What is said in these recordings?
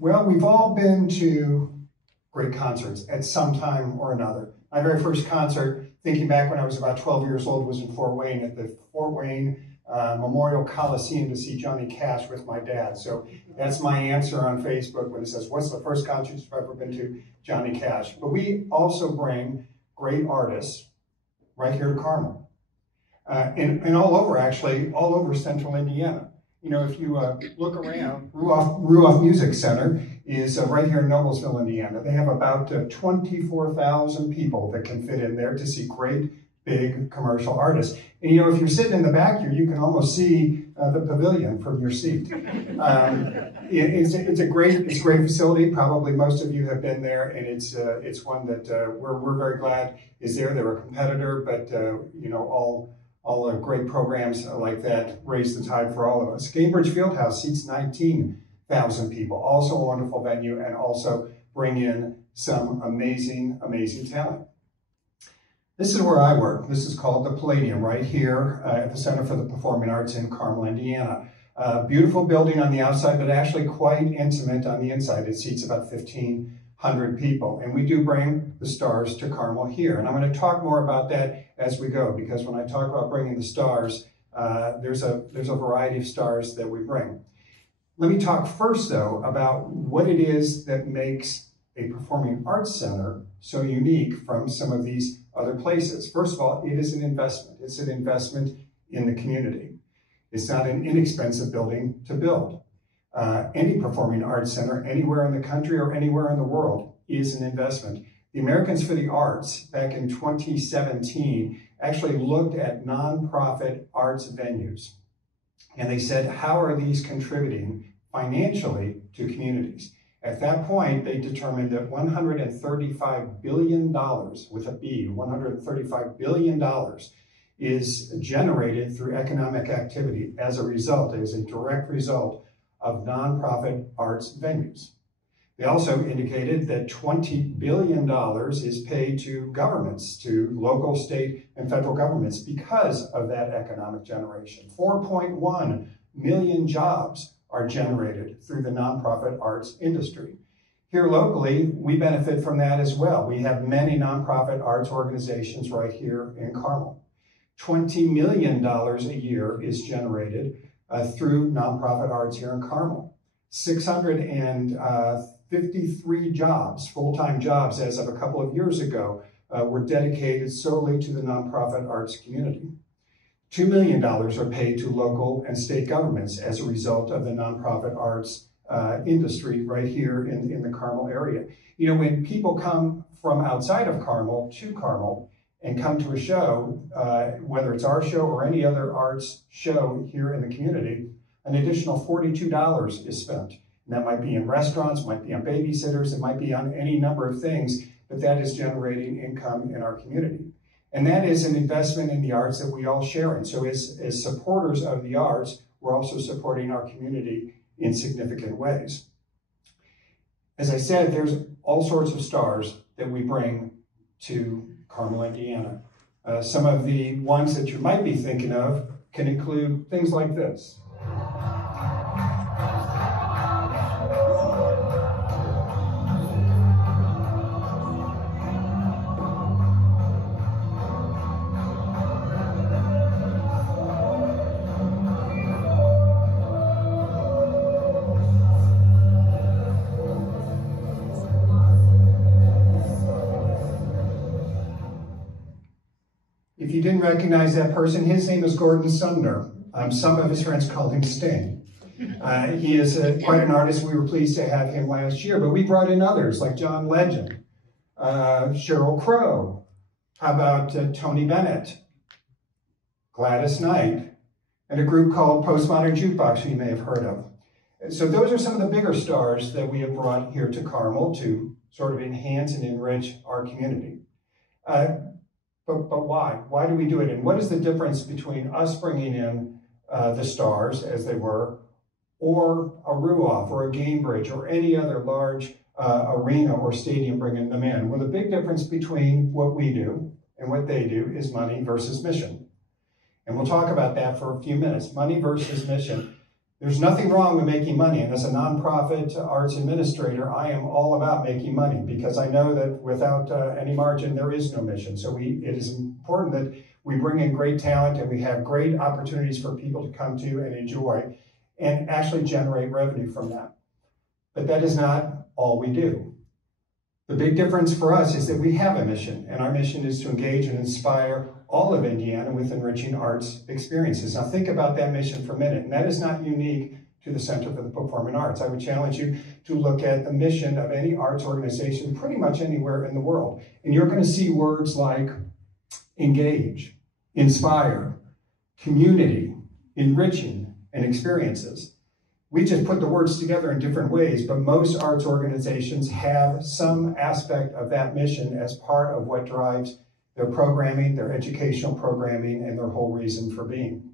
Well, we've all been to great concerts at some time or another. My very first concert, thinking back when I was about 12 years old, was in Fort Wayne at the Fort Wayne Memorial Coliseum to see Johnny Cash with my dad. So that's my answer on Facebook when it says, what's the first concert you've ever been to? Johnny Cash. But we also bring great artists right here to Carmel. And all over, actually, all over central Indiana. You know, if you look around, Ruoff Music Center is right here in Noblesville, Indiana. They have about 24,000 people that can fit in there to see great, big commercial artists. And you know, if you're sitting in the back here, you can almost see the pavilion from your seat. It's a great facility. Probably most of you have been there, and it's one that we're very glad is there. They're a competitor, but you know, all great programs like that raise the tide for all of us. Cambridge Fieldhouse seats 19,000 people, also a wonderful venue, and also bring in some amazing, amazing talent. This is where I work. This is called the Palladium, right here at the Center for the Performing Arts in Carmel, Indiana. Beautiful building on the outside, but actually quite intimate on the inside. It seats about 1,500 people, and we do bring the stars to Carmel here. And I'm going to talk more about that as we go, because when I talk about bringing the stars, there's a variety of stars that we bring. Let me talk first, though, about what it is that makes a performing arts center so unique from some of these other places. First of all, it is an investment. It's an investment in the community. It's not an inexpensive building to build. Any performing arts center anywhere in the country or anywhere in the world is an investment. The Americans for the Arts, back in 2017, actually looked at nonprofit arts venues. And they said, how are these contributing financially to communities? At that point, they determined that $135 billion, with a B, $135 billion is generated through economic activity as a result, as a direct result of nonprofit arts venues. They also indicated that $20 billion is paid to governments, to local, state, and federal governments because of that economic generation. 4.1 million jobs are generated through the nonprofit arts industry. Here locally, we benefit from that as well. We have many nonprofit arts organizations right here in Carmel. $20 million a year is generated through nonprofit arts here in Carmel. 653 jobs, full-time jobs as of a couple of years ago, were dedicated solely to the nonprofit arts community. $2 million are paid to local and state governments as a result of the nonprofit arts industry right here in the Carmel area. You know, when people come from outside of Carmel to Carmel and come to a show, whether it's our show or any other arts show here in the community, an additional $42 is spent. And that might be in restaurants, might be on babysitters, it might be on any number of things, but that is generating income in our community. And that is an investment in the arts that we all share in. So as supporters of the arts, we're also supporting our community in significant ways. As I said, there's all sorts of stars that we bring to Carmel, Indiana. Some of the ones that you might be thinking of can include things like this. If you didn't recognize that person, his name is Gordon Sumner. Some of his friends call him Sting. He is quite an artist. We were pleased to have him last year, but we brought in others like John Legend, Sheryl Crow. How about Tony Bennett, Gladys Knight, and a group called Postmodern Jukebox, who you may have heard of. So those are some of the bigger stars that we have brought here to Carmel to sort of enhance and enrich our community. But why? Why do we do it? And what is the difference between us bringing in the stars, as they were, or a Ruoff or a Gamebridge or any other large arena or stadium bringing them in? Well, the big difference between what we do and what they do is money versus mission. And we'll talk about that for a few minutes. Money versus mission. There's nothing wrong with making money, and as a nonprofit arts administrator, I am all about making money because I know that without any margin, there is no mission. So it is important that we bring in great talent and we have great opportunities for people to come to and enjoy and actually generate revenue from that. But that is not all we do. The big difference for us is that we have a mission, and our mission is to engage and inspire all of Indiana with enriching arts experiences. Now think about that mission for a minute, and that is not unique to the Center for the Performing Arts. I would challenge you to look at the mission of any arts organization pretty much anywhere in the world, and you're going to see words like engage, inspire, community, enriching, and experiences. We just put the words together in different ways, but most arts organizations have some aspect of that mission as part of what drives their programming, their educational programming, and their whole reason for being.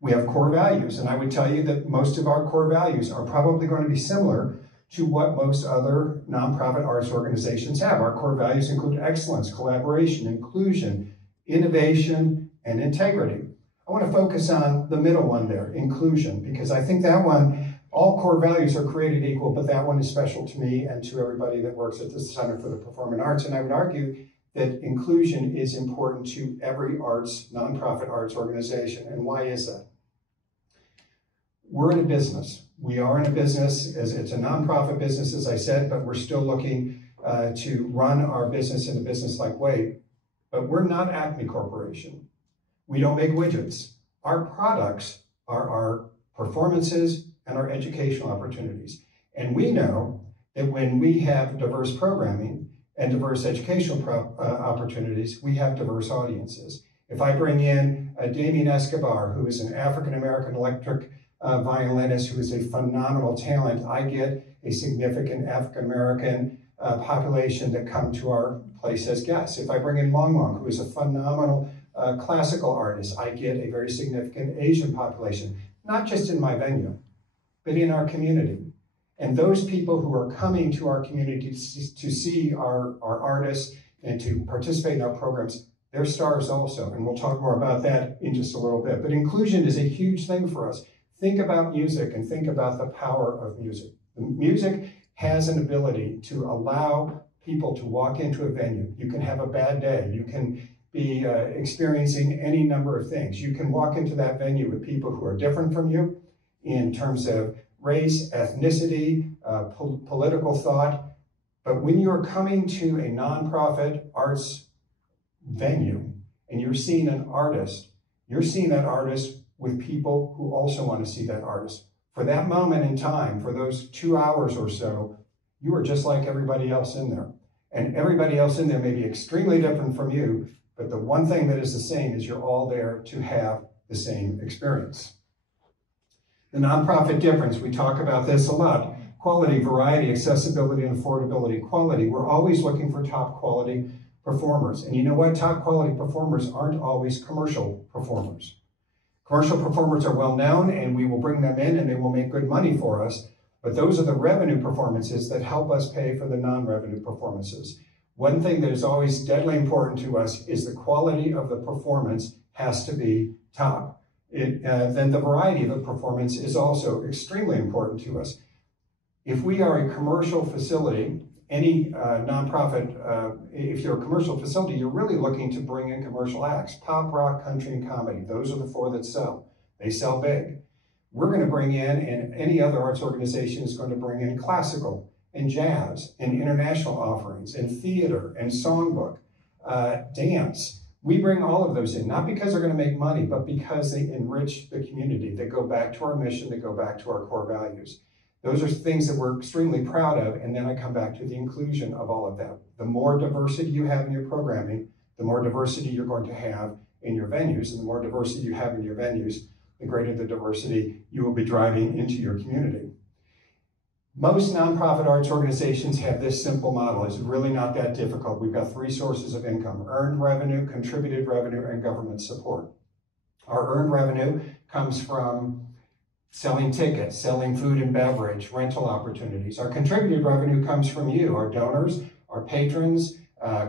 We have core values, and I would tell you that most of our core values are probably going to be similar to what most other nonprofit arts organizations have. Our core values include excellence, collaboration, inclusion, innovation, and integrity. I want to focus on the middle one there, inclusion, because I think that one, all core values are created equal, but that one is special to me and to everybody that works at the Center for the Performing Arts. And I would argue that inclusion is important to every nonprofit arts organization. And why is that? We're in a business. We are in a business, as it's a nonprofit business, as I said, but we're still looking to run our business in a business-like way. But we're not Acme Corporation. We don't make widgets. Our products are our performances and our educational opportunities. And we know that when we have diverse programming and diverse educational opportunities, we have diverse audiences. If I bring in Damien Escobar, who is an African-American electric violinist who is a phenomenal talent, I get a significant African-American population that come to our place as guests. If I bring in Long Long, who is a phenomenal classical artist, I get a very significant Asian population, not just in my venue, but in our community. And those people who are coming to our community to see our artists and to participate in our programs, they're stars also. And we'll talk more about that in just a little bit. But inclusion is a huge thing for us. Think about music and think about the power of music. Music has an ability to allow people to walk into a venue. You can have a bad day. You can be experiencing any number of things. You can walk into that venue with people who are different from you in terms of race, ethnicity, political thought. But when you're coming to a nonprofit arts venue and you're seeing an artist, you're seeing that artist with people who also want to see that artist. For that moment in time, for those 2 hours or so, you are just like everybody else in there. And everybody else in there may be extremely different from you, but the one thing that is the same is you're all there to have the same experience. The nonprofit difference, we talk about this a lot. Quality, variety, accessibility, and affordability. Quality, we're always looking for top quality performers. And you know what? Top quality performers aren't always commercial performers. Commercial performers are well known, and we will bring them in and they will make good money for us. But those are the revenue performances that help us pay for the non-revenue performances. One thing that is always deadly important to us is the quality of the performance has to be top. Then the variety of the performance is also extremely important to us. If we are a commercial facility, any nonprofit, if you're a commercial facility, you're really looking to bring in commercial acts, pop, rock, country, and comedy. Those are the four that sell. They sell big. We're going to bring in, and any other arts organization is going to bring in classical and jazz and international offerings and theater and songbook, dance. We bring all of those in, not because they're going to make money, but because they enrich the community. They go back to our mission, they go back to our core values. Those are things that we're extremely proud of, and then I come back to the inclusion of all of that. The more diversity you have in your programming, the more diversity you're going to have in your venues, and the more diversity you have in your venues, the greater the diversity you will be driving into your community. Most nonprofit arts organizations have this simple model. It's really not that difficult. We've got three sources of income: earned revenue, contributed revenue, and government support. Our earned revenue comes from selling tickets, selling food and beverage, rental opportunities. Our contributed revenue comes from you, our donors, our patrons,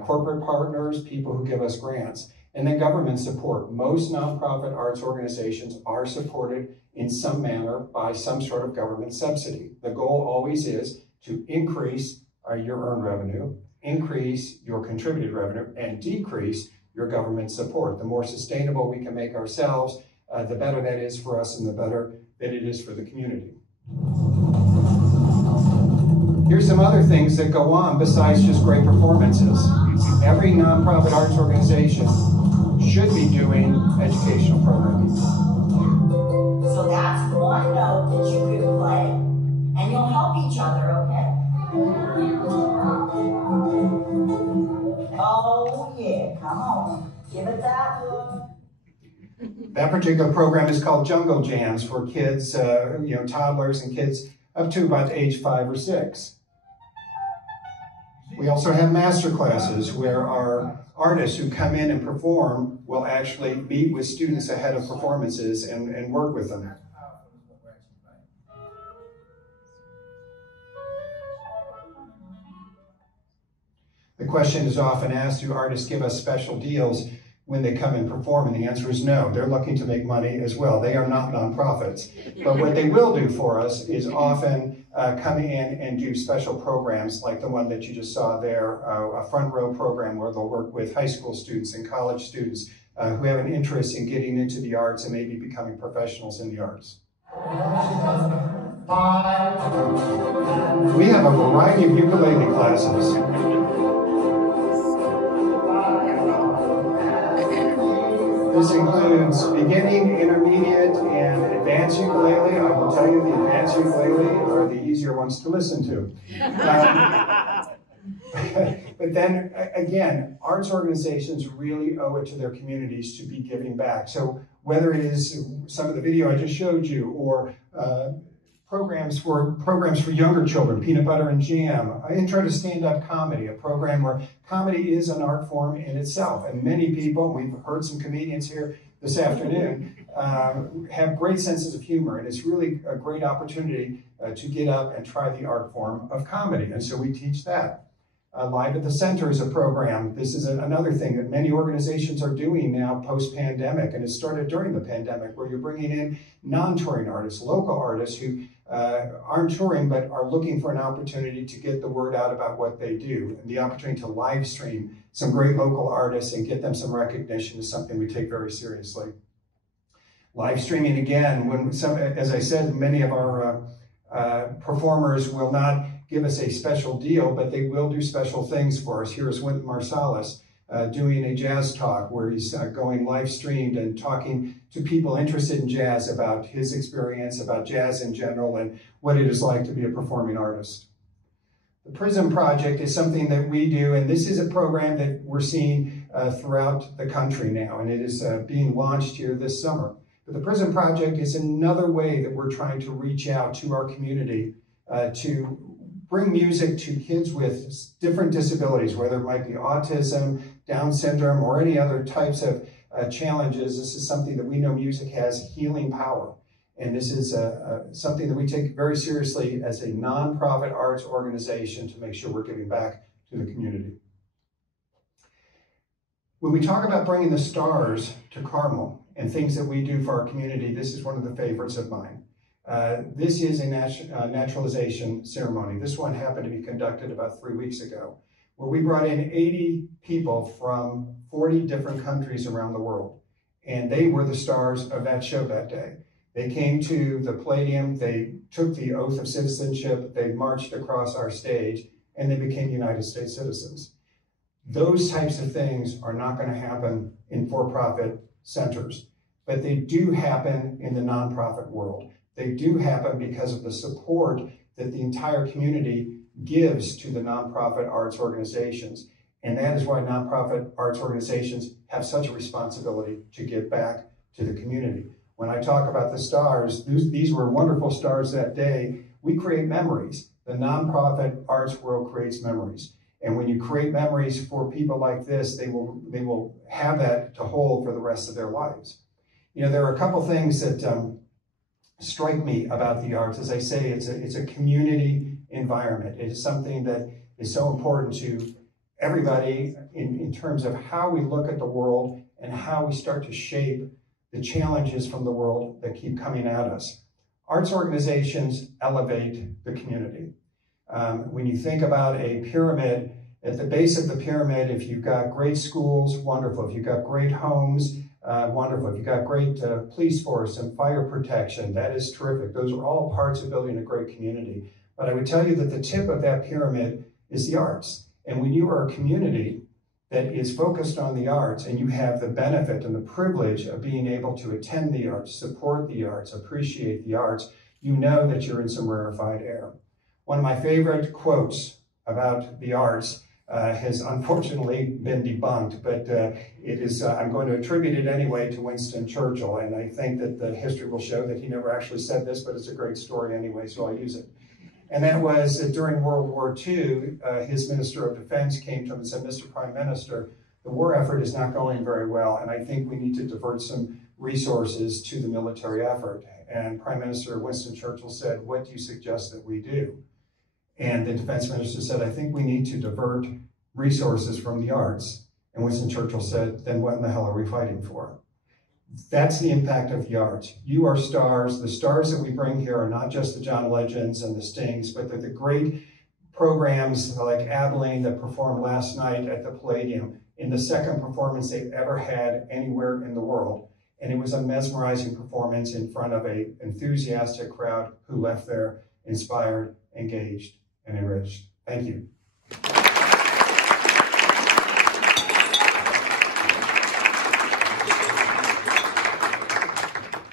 corporate partners, people who give us grants. And then government support. Most nonprofit arts organizations are supported in some manner by some sort of government subsidy. The goal always is to increase your earned revenue, increase your contributed revenue, and decrease your government support. The more sustainable we can make ourselves, the better that is for us and the better that it is for the community. Here's some other things that go on besides just great performances. Every nonprofit arts organization should be doing educational programming. So that's one note that you can play, and you'll help each other, okay? Oh yeah, come on, give it that look. That particular program is called Jungle Jams for kids, toddlers and kids up to about age 5 or 6. We also have master classes where our artists who come in and perform will actually meet with students ahead of performances and work with them. The question is often asked, do artists give us special deals when they come and perform? And the answer is no. They're looking to make money as well. They are not nonprofits. But what they will do for us is often come in and do special programs like the one that you just saw there, a front row program where they'll work with high school students and college students who have an interest in getting into the arts and maybe becoming professionals in the arts. We have a variety of ukulele classes. This includes beginning, intermediate, and advanced ukulele. I will tell you the advanced ukulele are the easier ones to listen to. But then, again, arts organizations really owe it to their communities to be giving back. So whether it is some of the video I just showed you, or programs for younger children, Peanut Butter and Jam, Intro to Stand-Up Comedy, a program where comedy is an art form in itself. And many people, we've heard some comedians here this afternoon, have great senses of humor. And it's really a great opportunity to get up and try the art form of comedy. And so we teach that. Live at the Center is a program. This is another thing that many organizations are doing now post-pandemic, and it started during the pandemic, where you're bringing in non-touring artists, local artists who aren't touring but are looking for an opportunity to get the word out about what they do. And the opportunity to live stream some great local artists and get them some recognition is something we take very seriously. Live streaming, again, as I said, many of our performers will not give us a special deal, but they will do special things for us. Here is Wynton Marsalis doing a jazz talk where he's going live streamed and talking to people interested in jazz about his experience, about jazz in general, and what it is like to be a performing artist. The PRISM Project is something that we do, and this is a program that we're seeing throughout the country now, and it is being launched here this summer. But the PRISM Project is another way that we're trying to reach out to our community to bring music to kids with different disabilities, whether it might be autism, Down syndrome, or any other types of challenges. This is something that we know music has healing power. And this is something that we take very seriously as a nonprofit arts organization to make sure we're giving back to the community. When we talk about bringing the stars to Carmel and things that we do for our community, this is one of the favorites of mine. This is a naturalization ceremony. This one happened to be conducted about 3 weeks ago, where we brought in 80 people from 40 different countries around the world. And they were the stars of that show that day. They came to the Palladium, they took the oath of citizenship, they marched across our stage, and they became United States citizens. Those types of things are not going to happen in for-profit centers, but they do happen in the nonprofit world. They do happen because of the support that the entire community gives to the nonprofit arts organizations. And that is why nonprofit arts organizations have such a responsibility to give back to the community. When I talk about the stars, these were wonderful stars that day. We create memories. The nonprofit arts world creates memories. And when you create memories for people like this, they will have that to hold for the rest of their lives. You know, there are a couple things that strike me about the arts. As I say, it's a community environment. It is something that is so important to everybody in terms of how we look at the world and how we start to shape the challenges from the world that keep coming at us. Arts organizations elevate the community. When you think about a pyramid, at the base of the pyramid, if you've got great schools, wonderful. If you've got great homes, wonderful. If you've got great police force and fire protection, that is terrific. Those are all parts of building a great community. But I would tell you that the tip of that pyramid is the arts. And when you are a community that is focused on the arts and you have the benefit and the privilege of being able to attend the arts, support the arts, appreciate the arts, you know that you're in some rarefied air. One of my favorite quotes about the arts has unfortunately been debunked, but I'm going to attribute it anyway to Winston Churchill, and I think that the history will show that he never actually said this, but it's a great story anyway, so I'll use it. And that was that during World War II, his Minister of Defense came to him and said, "Mr. Prime Minister, the war effort is not going very well, and I think we need to divert some resources to the military effort." And Prime Minister Winston Churchill said, "What do you suggest that we do?" And the defense minister said, "I think we need to divert resources from the arts." And Winston Churchill said, "Then what in the hell are we fighting for?" That's the impact of the arts. You are stars. The stars that we bring here are not just the John Legends and the Stings, but they're the great programs like Abilene that performed last night at the Palladium in the second performance they've ever had anywhere in the world. And it was a mesmerizing performance in front of an enthusiastic crowd who left there inspired, engaged, and enriched. Thank you.